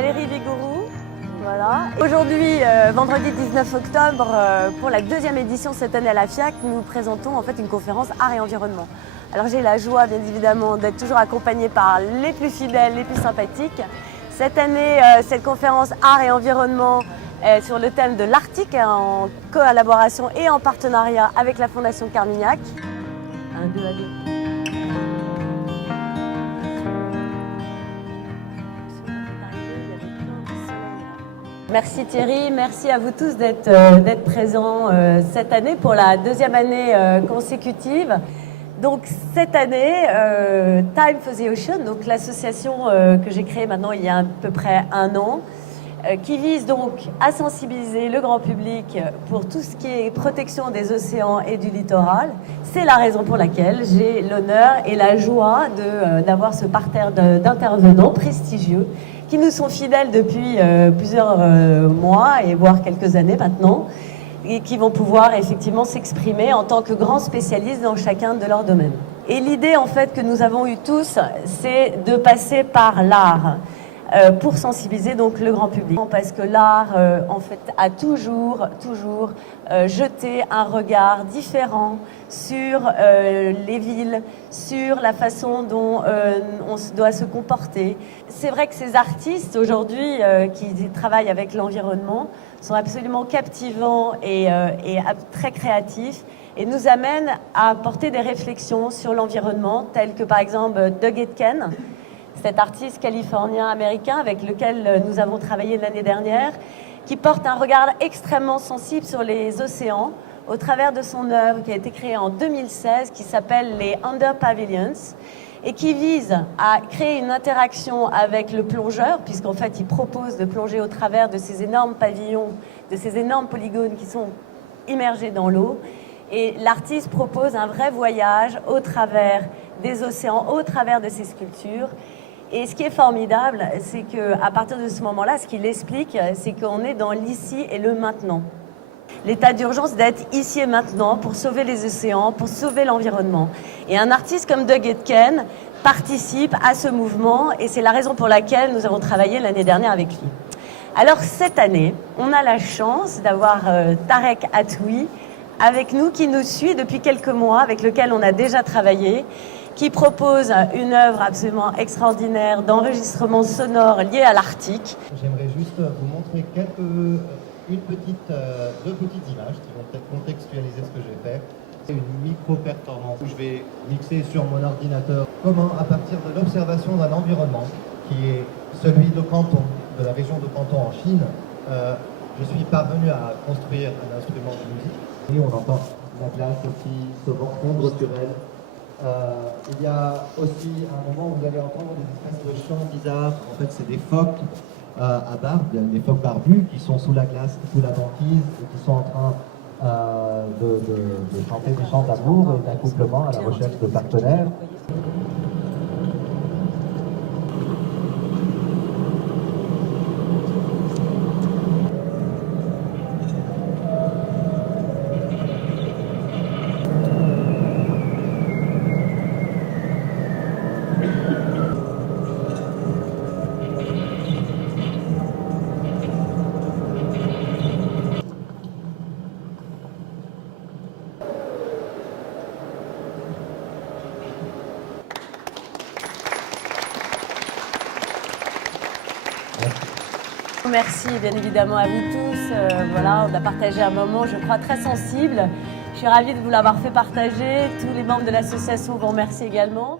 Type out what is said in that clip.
Valérie Vigourou. Voilà. Aujourd'hui, vendredi 19 octobre, pour la deuxième édition cette année à la FIAC, nous présentons en fait une conférence Art et Environnement. Alors j'ai la joie bien évidemment d'être toujours accompagnée par les plus fidèles, les plus sympathiques. Cette année, cette conférence Art et Environnement est sur le thème de l'Arctique, en collaboration et en partenariat avec la Fondation Carmignac. 1, 2 à 2. Merci Thierry, merci à vous tous d'être présents cette année pour la deuxième année consécutive. Donc cette année, Time for the Ocean, donc l'association que j'ai créée maintenant il y a à peu près 1 an, qui vise donc à sensibiliser le grand public pour tout ce qui est protection des océans et du littoral. C'est la raison pour laquelle j'ai l'honneur et la joie d'avoir ce parterre d'intervenants prestigieux qui nous sont fidèles depuis plusieurs mois et voire quelques années maintenant, et qui vont pouvoir effectivement s'exprimer en tant que grands spécialistes dans chacun de leurs domaines. Et l'idée en fait que nous avons eue tous, c'est de passer par l'art pour sensibiliser donc le grand public. Parce que l'art en fait a toujours jeté un regard différent sur les villes, sur la façon dont on doit se comporter. C'est vrai que ces artistes aujourd'hui qui travaillent avec l'environnement sont absolument captivants et très créatifs et nous amènent à porter des réflexions sur l'environnement, telles que par exemple Doug Aitken, cet artiste californien-américain avec lequel nous avons travaillé l'année dernière, qui porte un regard extrêmement sensible sur les océans au travers de son œuvre qui a été créée en 2016, qui s'appelle les Under Pavilions, et qui vise à créer une interaction avec le plongeur, puisqu'en fait il propose de plonger au travers de ces énormes pavillons, de ces énormes polygones qui sont immergés dans l'eau. Et l'artiste propose un vrai voyage au travers des océans, au travers de ces sculptures. Et ce qui est formidable, c'est qu'à partir de ce moment-là, ce qu'il explique, c'est qu'on est dans l'ici et le maintenant. L'état d'urgence d'être ici et maintenant pour sauver les océans, pour sauver l'environnement. Et un artiste comme Doug Aitken participe à ce mouvement et c'est la raison pour laquelle nous avons travaillé l'année dernière avec lui. Alors cette année, on a la chance d'avoir Tarek Atoui avec nous, qui nous suit depuis quelques mois, avec lequel on a déjà travaillé, qui propose une œuvre absolument extraordinaire d'enregistrement sonore lié à l'Arctique. J'aimerais juste vous montrer deux petites images qui vont peut-être contextualiser ce que je vais faire. C'est une micro-performance où je vais mixer sur mon ordinateur comment, à partir de l'observation d'un environnement qui est celui de Canton, de la région de Canton en Chine, je suis parvenu à construire un instrument de musique. Et on entend la glace aussi se fondre sur elle. Il y a aussi un moment où vous allez entendre des espèces de chants bizarres. En fait, c'est des phoques à barbe, des phoques barbus qui sont sous la glace, sous la banquise, et qui sont en train de chanter des chants d'amour et d'accouplement à la recherche de partenaires. Merci bien évidemment à vous tous. Voilà, on a partagé un moment, je crois, très sensible. Je suis ravie de vous l'avoir fait partager. Tous les membres de l'association vous remercient également.